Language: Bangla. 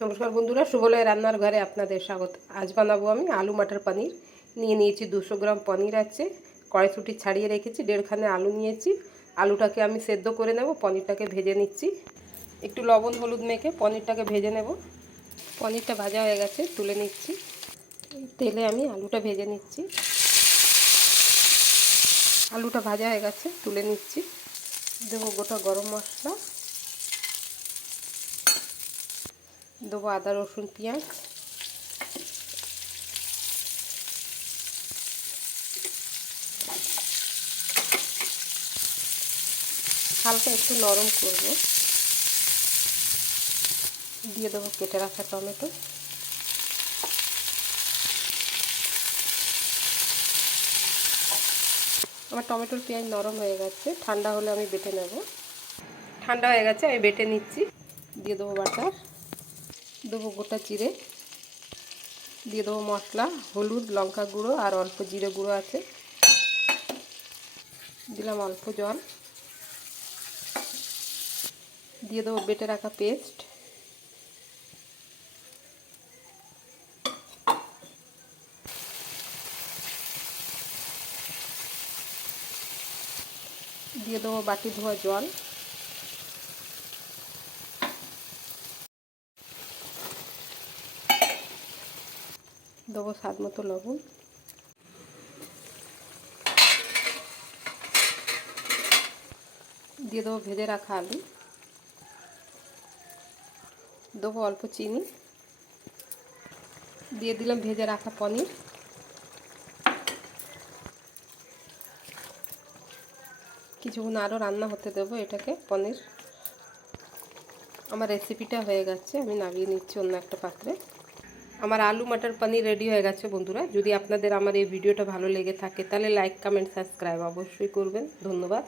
নমস্কার বন্ধুরা সুবলয় রান্নার ঘরে আপনাদের স্বাগত। আজ বানাবো আমি আলু, মাটার পনির। নিয়ে নিয়েছি দুশো গ্রাম পনির আছে, কড়াইশুটি ছাড়িয়ে রেখেছি, দেড়খানে আলু নিয়েছি। আলুটাকে আমি সেদ্ধ করে নেব, পনিরটাকে ভেজে নিচ্ছি। একটু লবণ হলুদ মেখে পনিরটাকে ভেজে নেব। পনিরটা ভাজা হয়ে গেছে, তুলে নিচ্ছি। তেলে আমি আলুটা ভেজে নিচ্ছি। আলুটা ভাজা হয়ে গেছে, তুলে নিচ্ছি। দেবো গোটা গরম মশলা। দেবো আদা, রসুন, পেঁয়াজ। হালকা একটু নরম করব। দিয়ে দেবো কেটে রাখা টমেটো। আমার টমেটোর পেঁয়াজ নরম হয়ে গেছে। ঠান্ডা হলে আমি বেটে নেব। ঠান্ডা হয়ে গেছে, আমি বেটে নিচ্ছি। দিয়ে দেবো বাটার। দেবো গোটা জিরে, দিয়ে দেবো মশলা, হলুদ, লঙ্কা গুঁড়ো আর অল্প জিরে গুঁড়ো আছে। দিলাম অল্প জল। দিয়ে দেবো বেটে রাখা পেস্ট। দিয়ে দেবো বাটি ধোয়া জল। দেবো স্বাদ মতো লবণ। দিয়ে দেবো ভেজে রাখা আলু। দেবো অল্প চিনি। দিয়ে দিলাম ভেজে রাখা পনির। কিছুক্ষণ আরও রান্না হতে দেবো এটাকে, পনির। আমার রেসিপিটা হয়ে গেছে, আমি নামিয়ে নিচ্ছি অন্য একটা পাত্রে। আমার আলু, মাটার, পানির রেডি হয়ে গেছে বন্ধুরা। যদি আপনাদের আমার এই ভিডিওটা ভালো লেগে থাকে, তাহলে লাইক কমেন্ট সাবস্ক্রাইব অবশ্যই করবেন। ধন্যবাদ।